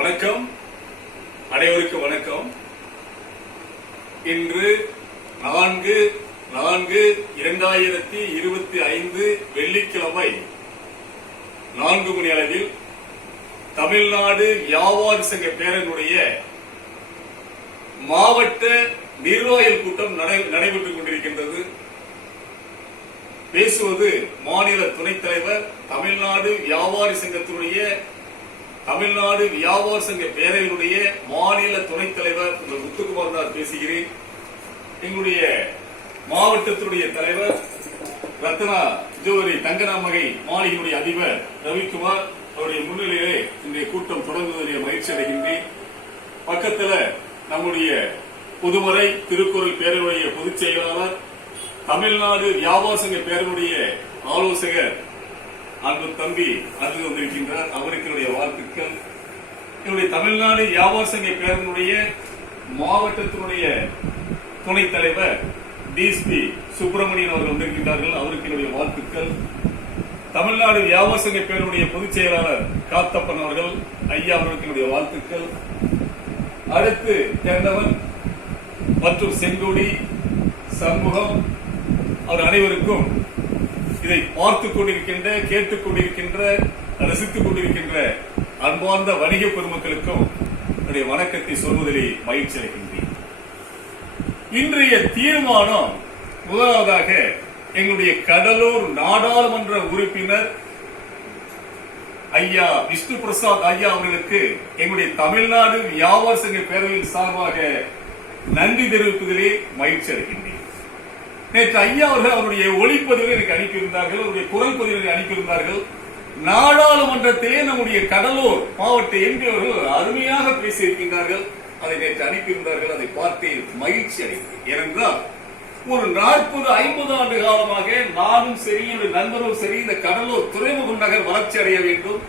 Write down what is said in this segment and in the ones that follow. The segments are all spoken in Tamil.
வணக்கம். அனைவருக்கும் வணக்கம். இன்று நான்கு நான்கு இரண்டாயிரத்தி இருபத்தி ஐந்து வெள்ளிக்கிழமை நான்கு மணி அளவில் தமிழ்நாடு வியாபாரி சங்க பேரனுடைய மாவட்ட நிர்வாகிகள் கூட்டம் நடைபெற்றுக் கொண்டிருக்கின்றது. பேசுவது மாநில துணைத் தலைவர் தமிழ்நாடு வியாபாரி சங்கத்தினுடைய தமிழ்நாடு வியாபார சங்க பேரவையினுடைய மாநில துணைத் தலைவர் உங்கள் முத்துக்குமார் நான் பேசுகிறேன். எங்களுடைய மாவட்டத்தினுடைய தலைவர் ரத்னா ஜோரி தங்கநாமகை மாளிகையுடைய அதிபர் ரவிக்குமார் அவருடைய முன்னிலையிலே இன்றைய கூட்டம் தொடங்குவதிலே மகிழ்ச்சி அடைகின்றேன். பக்கத்தில் நம்முடைய புதுமறை திருக்குறள் பேரவையுடைய பொதுச் செயலாளர் தமிழ்நாடு வியாபார சங்க பேரவையுடைய ஆலோசகர் அன்பு தம்பி அருள் வந்திருக்கின்றார். அவருக்கு என்னுடைய வாழ்த்துக்கள். என்னுடைய தமிழ்நாடு வியாபார சங்க பேரனுடைய மாவட்டத்தினுடைய துணைத் தலைவர் டிஎஸ்பி சுப்பிரமணியன் அவர்கள் வந்திருக்கின்றார்கள். அவருக்கு என்னுடைய வாழ்த்துக்கள். தமிழ்நாடு வியாபார சங்க பேரனுடைய பொதுச் செயலாளர் காத்தப்பன் அவர்கள் ஐயா அவர்களுக்கு என்னுடைய வாழ்த்துக்கள். அடுத்து சேர்ந்தவன் மற்றும் செங்கோடி சண்முகம். அவர் அனைவருக்கும் இதை பார்த்துக் கொண்டிருக்கின்ற கேட்டுக் கொண்டிருக்கின்ற ரசித்துக் கொண்டிருக்கின்ற அன்பார்ந்த வணிக பெருமக்களுக்கும் என்னுடைய வணக்கத்தை சொல்வதிலே மகிழ்ச்சி அடைகின்றேன். இன்றைய தீர்மானம் முதலாவதாக எங்களுடைய கடலூர் நாடாளுமன்ற உறுப்பினர் ஐயா விஷ்ணு பிரசாத் ஐயா அவர்களுக்கு எங்களுடைய தமிழ்நாடு வியாபார சங்க பேரவையின் சார்பாக நன்றி தெரிவிப்பதிலே மகிழ்ச்சி அடைகின்றேன். நேற்று ஐயா அவர்கள் அவருடைய ஒளிப்பதிவு எனக்கு அனுப்பியிருந்தார்கள் அவருடைய குரல் பதிவு எனக்கு அனுப்பியிருந்தார்கள். நாடாளுமன்றத்திலே நம்முடைய கடலூர் மாவட்ட எம்பி அவர்கள் அருமையாக பேசியிருக்கின்றார்கள். அதை நேற்று அனுப்பியிருந்தார்கள் அதை பார்த்து மகிழ்ச்சி அடைந்தேன் ஏனென்றால் ஒரு நாற்பது ஐம்பது ஆண்டு காலமாக நானும் சரி என்னுடைய நண்பரும் சரி இந்த கடலூர் துறைமுகம் நகர் வளர்ச்சி அடைய வேண்டும்.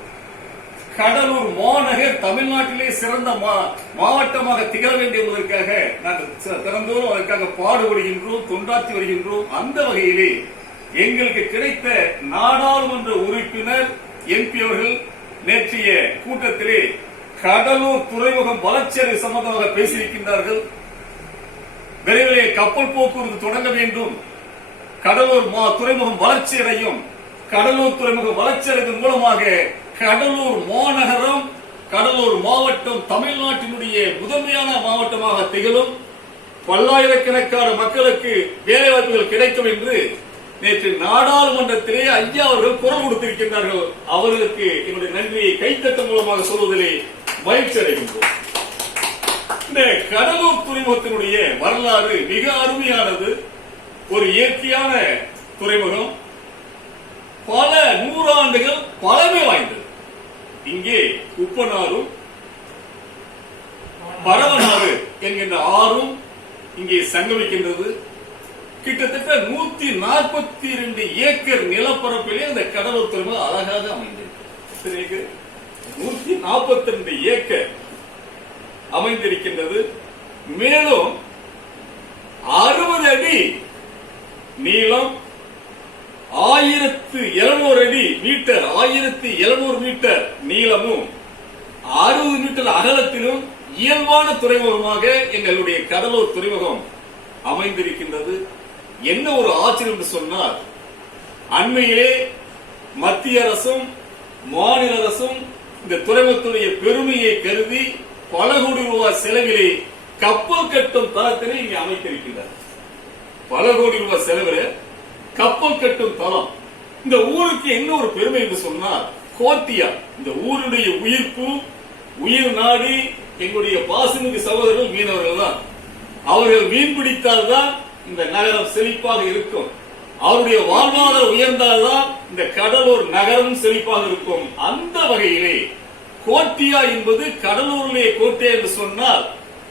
கடலூர் மாநகர் தமிழ்நாட்டிலே சிறந்த மா- மாவட்டமாக திகழ வேண்டும் என்பதற்காக நாங்கள் திறந்தோறும் அதற்காக பாடுபடுகின்றோம் தொண்டாற்றி வருகின்றோம். அந்த வகையிலே எங்களுக்கு கிடைத்த நாடாளுமன்ற உறுப்பினர் எம்பி அவர்கள் நேற்றைய கூட்டத்திலே கடலூர் துறைமுகம் வளர்ச்சியடை சம்பந்தமாக பேசியிருக்கின்றார்கள். விரைவிலே கப்பல் போக்குவரத்து தொடங்க வேண்டும். கடலூர் மா- துறைமுகம் வளர்ச்சி அடையும் கடலூர் துறைமுகம் வளர்ச்சி அடைவதன் மூலமாக கடலூர் மாநகரம் கடலூர் மாவட்டம் தமிழ்நாட்டினுடைய முதன்மையான மாவட்டமாக திகழும் பல்லாயிரக்கணக்கான மக்களுக்கு வேலைவாய்ப்புகள் கிடைக்கும் என்று நேற்று நாடாளுமன்றத்திலே ஐயா அவர்கள் குரல் கொடுத்திருக்கின்றார்கள். அவர்களுக்கு என்னுடைய நன்றியை கைத்தட்ட மூலமாக சொல்வதிலே மகிழ்ச்சி அடைகின்றோம். இந்த கடலூர் துறைமுகத்தினுடைய வரலாறு மிக அருமையானது. ஒரு இயற்கையான துறைமுகம். பல நூறாண்டுகள் பழமை வாய்ந்தது. இங்கே உப்பனாரும் பரவனாறு என்கின்ற ஆறும் இங்கே சங்கமிக்கின்றது. கிட்டத்தட்ட நூத்தி நாற்பத்தி இரண்டு ஏக்கர் நிலப்பரப்பிலே அந்த கடலூர் துறைமுகம் அழகாக அமைந்திருக்கு. நூத்தி நாற்பத்தி ரெண்டு ஏக்கர் அமைந்திருக்கின்றது. மேலும் அறுபது அடி நீளம் ஆயிரத்து எழுநூறு அடி மீட்டர் ஆயிரத்தி எழுநூறு மீட்டர் நீளமும் அறுபது மீட்டர் அகலத்திலும் இயல்பான துறைமுகமாக எங்களுடைய கடலூர் துறைமுகம் அமைந்திருக்கின்றது. என்ன ஒரு ஆச்சரியம் என்று சொன்னால் அண்மையிலே மத்திய அரசும் மாநில அரசும் இந்த துறைமுகத்துடைய பெருமையை கருதி பல கோடி ரூபாய் செலவிலே கப்பல் கட்டும் தளத்தினை இங்கே அமைத்திருக்கின்றனர். பல கோடி ரூபாய் செலவில் கப்பல் கட்டும் தளம். இந்த ஊருக்கு என்ன ஒரு பெருமை என்று சொன்னால் கோத்தியா இந்த ஊருடைய உயிர்ப்பு உயிர் நாடி எங்களுடைய பாசமிகு சகோதரர்கள் மீனவர்கள் தான். அவர்கள் மீன் பிடித்தால் தான் இந்த நகரம் செழிப்பாக இருக்கும். அவருடைய வாழ்வாதாரம் உயர்ந்தால்தான் இந்த கடலூர் நகரம் செழிப்பாக இருக்கும். அந்த வகையிலே கோட்டியா என்பது கடலூரிலே கோட்டை என்று சொன்னால்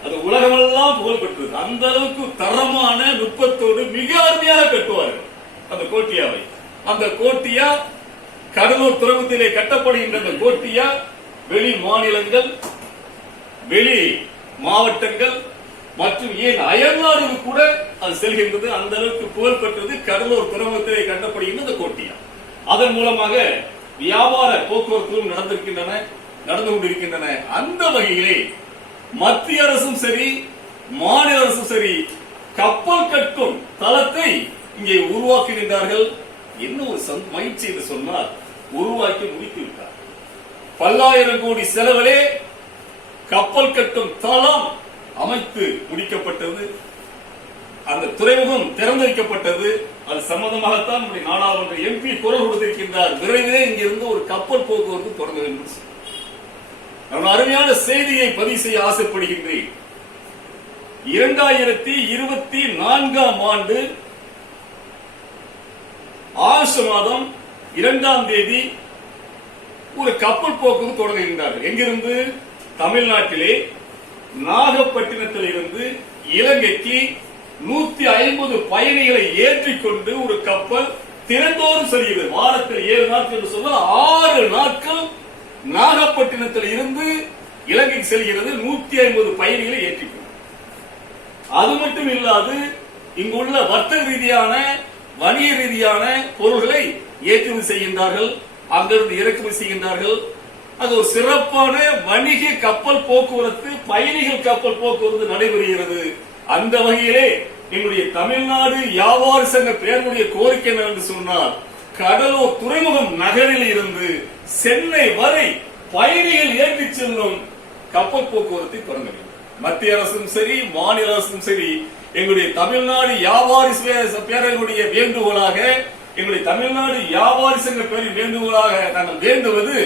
அது உலகமெல்லாம் புகழ் பெற்றது அந்த அளவுக்கு தரமான நுட்பத்தோடு மிக அருமையாக கட்டுவார்கள். அந்த கோட்டியாவை. அந்த கோட்டியா கடலூர் துறைமுகத்திலே கட்டப்படுகின்ற அந்த கோட்டியா வெளி மாநிலங்கள் வெளி மாவட்டங்கள் மற்றும் ஏன் அயல்நாடுக்கு கூட அது செல்கின்றது. அந்த அளவுக்கு புகழ் பெற்றது கடலூர் துறைமுகத்திலே கட்டப்படுகின்ற அந்த கோட்டியா. அதன் மூலமாக வியாபார போக்குவரத்தும் நடந்திருக்கின்றன நடந்து கொண்டிருக்கின்றன. அந்த வகையிலே மத்திய அரசும் சரி மாநில அரசும் சரி கப்பல் கட்டும் தளத்தை இங்கே உருவாக்குகின்றார்கள் என்ன ஒரு மகிழ்ச்சி என்று சொன்னால் உருவாக்கி முடித்து விட்டார் பல்லாயிரம் கோடி செலவிலே கப்பல் கட்டும் தளம் அமைத்து முடிக்கப்பட்டது. அந்த துறைமுகம் திறந்து வைக்கப்பட்டது அது சம்பந்தமாகத்தான் நம்முடைய நாடாளுமன்ற எம்பி குரல் கொடுத்திருக்கின்றார். விரைவிலே இங்கிருந்து ஒரு கப்பல் போக்குவரத்து தொடங்க வேண்டும் நான் அருமையான செய்தியை பதிவு செய்ய ஆசைப்படுகின்றேன். இரண்டாயிரத்தி இருபத்தி நான்காம் ஆண்டு ஆகஸ்ட் மாதம் இரண்டாம் தேதி ஒரு கப்பல் போக்குவரத்து தொடங்குகின்றார்கள். எங்கிருந்து? தமிழ்நாட்டிலே. நாகப்பட்டினத்தில் இருந்து இலங்கைக்கு நூத்தி ஐம்பது பயணிகளை ஏற்றிக்கொண்டு ஒரு கப்பல் திறந்தோறும் செல்கிறது. வாரத்தில் ஏழு நாட்கள் என்று சொல்ல ஆறு நாட்கள் நாகப்பட்டினத்தில் இருந்து இலங்கைக்கு செல்கிறது. நூத்தி ஐம்பது பயணிகளை ஏற்றிக்கொண்டு. அது மட்டும் இல்லாது இங்குள்ள வர்த்தக ரீதியான வணிக ரீதியான பொருள்களை ஏற்றுமதி செய்கின்றார்கள் அங்கிருந்து இறக்குமதி செய்கின்றார்கள். அது ஒரு சிறப்பான வணிக கப்பல் போக்குவரத்து பயணிகள் கப்பல் போக்குவரத்து நடைபெறுகிறது. அந்த வகையிலே எங்களுடைய தமிழ்நாடு வியாபார சங்க பேருடைய கோரிக்கை என்று சொன்னால் கடலூர் துறைமுகம் நகரில் இருந்து சென்னை வரை பயணிகள் ஏற்றி செல்லும் கப்பல் போக்குவரத்தை தொடங்க வேண்டும். மத்திய அரசும் சரி மாநில அரசும் சரி எங்களுடைய தமிழ்நாடு வியாபாரி பேரர்களுடைய வேண்டுகோளாக எங்களுடைய தமிழ்நாடு வியாபாரி சங்க பேரின் வேண்டுகோளாக நாங்கள் வேண்டுவது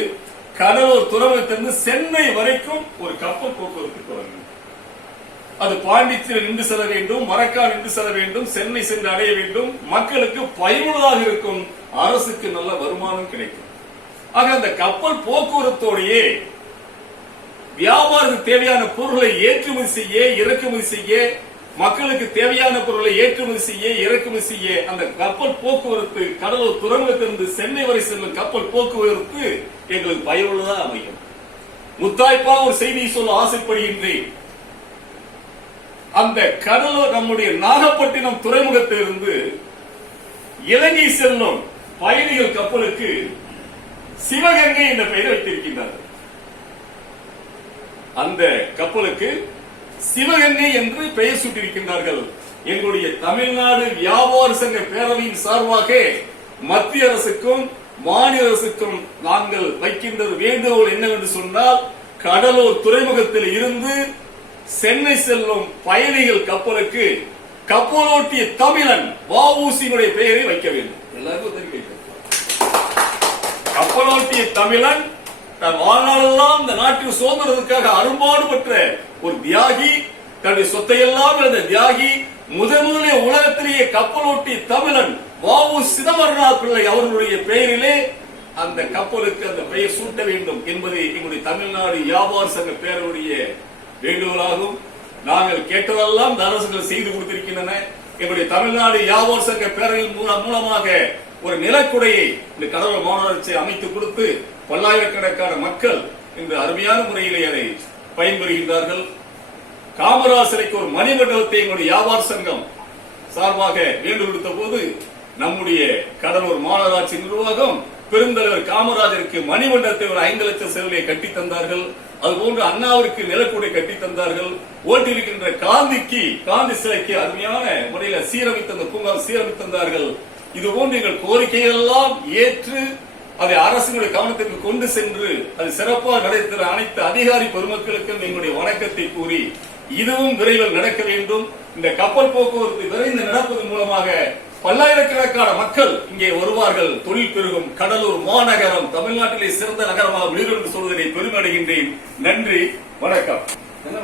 கடலூர் துறைமுகத்திலிருந்து சென்னை வரைக்கும் ஒரு கப்பல் போக்குவரத்து அது பாண்டிச்சேரி நின்று செல்ல வேண்டும் மரக்கா நின்று செல்ல வேண்டும் சென்னை சென்று அடைய வேண்டும். மக்களுக்கு பயனுள்ளதாக இருக்கும் அரசுக்கு நல்ல வருமானம் கிடைக்கும். ஆக அந்த கப்பல் போக்குவரத்தோடையே வியாபாரத்துக்கு தேவையான பொருளை ஏற்றுமதி செய்ய இறக்குமதி செய்ய மக்களுக்கு தேவையான பொருளை ஏற்றுமதி செய்ய இறக்குமதி செய்ய அந்த கப்பல் போக்குவரத்து கடலூர் துறைமுகத்திலிருந்து சென்னை வரை செல்லும் கப்பல் போக்குவரத்து எங்களுக்கு பயனுள்ளதா அமையும். முத்தாய்ப்பா ஒரு செய்தியை சொல்ல ஆசைப்படுகின்றேன். அந்த கடலூர் நம்முடைய நாகப்பட்டினம் துறைமுகத்திலிருந்து இலங்கை செல்லும் பயணிகள் கப்பலுக்கு சிவகங்கை என்ற பெயர் வைத்திருக்கின்றார்கள். அந்த கப்பலுக்கு சிவகங்கை என்று பெயர் சூட்டியிருக்கின்றார்கள். எங்களுடைய தமிழ்நாடு வியாபார சங்க பேரவையின் சார்பாக மத்திய அரசுக்கும் மாநில அரசுக்கும் நாங்கள் வைக்கின்றது வேண்டுகோள் என்னவென்று சொன்னால் கடலூர் துறைமுகத்தில் இருந்து சென்னை செல்லும் பயணிகள் கப்பலுக்கு கப்பலோட்டிய தமிழன் வஉசியினுடைய பெயரை வைக்க வேண்டும். எல்லாருக்கும் தெரிவிக்க கப்பலோட்டிய தமிழன் தன் வாழ்நாளெல்லாம் இந்த நாட்டில் சுதந்திரத்துக்காக அரும்பாடுபட்ட ஒரு தியாகி தன்னுடைய சொத்தையெல்லாம் இழந்த தியாகி முதன் முதலே உலகத்திலேயே கப்பலோட்டிய தமிழன் வாவு சிதம்பரநாத் பிள்ளை அவர்களுடைய பெயரிலே அந்த கப்பலுக்கு அந்த பெயர் சூட்ட வேண்டும் என்பது எங்களுடைய தமிழ்நாடு வியாபார சங்க பேரனுடைய வேண்டுகோளாகும். நாங்கள் கேட்டதெல்லாம் இந்த அரசுகள் செய்து கொடுத்திருக்கின்றன. எங்களுடைய தமிழ்நாடு வியாபார சங்க பேரவையின் மூலம் மூலமாக ஒரு நிலக்குடையை இந்த கடவுள் மாநகராட்சி அமைத்து கொடுத்து பல்லாயிரக்கணக்கான மக்கள் இந்த அருமையான முறையிலே அதை பயன்பெறுகின்றார்கள். காமராஜ் சிலைக்கு ஒரு மணிமண்டபத்தை எங்களுடைய வியாபார சங்கம் சார்பாக வேண்டு கொடுத்த போது நம்முடைய கடலூர் மாநகராட்சி நிர்வாகம் பெருந்தலைவர் காமராஜருக்கு மணிமண்டபத்தை ஒரு ஐந்து லட்சம் செலவிலே கட்டி தந்தார்கள். அதுபோன்று அண்ணாவிற்கு நிலக்கூடை கட்டி தந்தார்கள். ஓட்டிருக்கின்ற காந்திக்கு காந்தி சிலைக்கு அருமையான முறையில சீரமைத்த அந்த பூங்கா சீரமைத்து தந்தார்கள். இதுவும் நீங்கள் எங்கள் ஏற்று அதை அரசுடைய கவனத்திற்கு கொண்டு சென்று அது சிறப்பாக நடைபெற அனைத்து அதிகாரி பெருமக்களுக்கும் எங்களுடைய வணக்கத்தை கூறி இதுவும் விரைவில் நடக்க வேண்டும். இந்த கப்பல் போக்குவரத்து விரைந்து நடப்பதன் மூலமாக பல்லாயிரக்கணக்கான மக்கள் இங்கே வருவார்கள். தொழில் பெருகும் கடலூர் மாநகரம் தமிழ்நாட்டிலே சிறந்த நகரமாக விழும் சொல்வதை பெருமடைகின்றேன் நன்றி வணக்கம். என்ன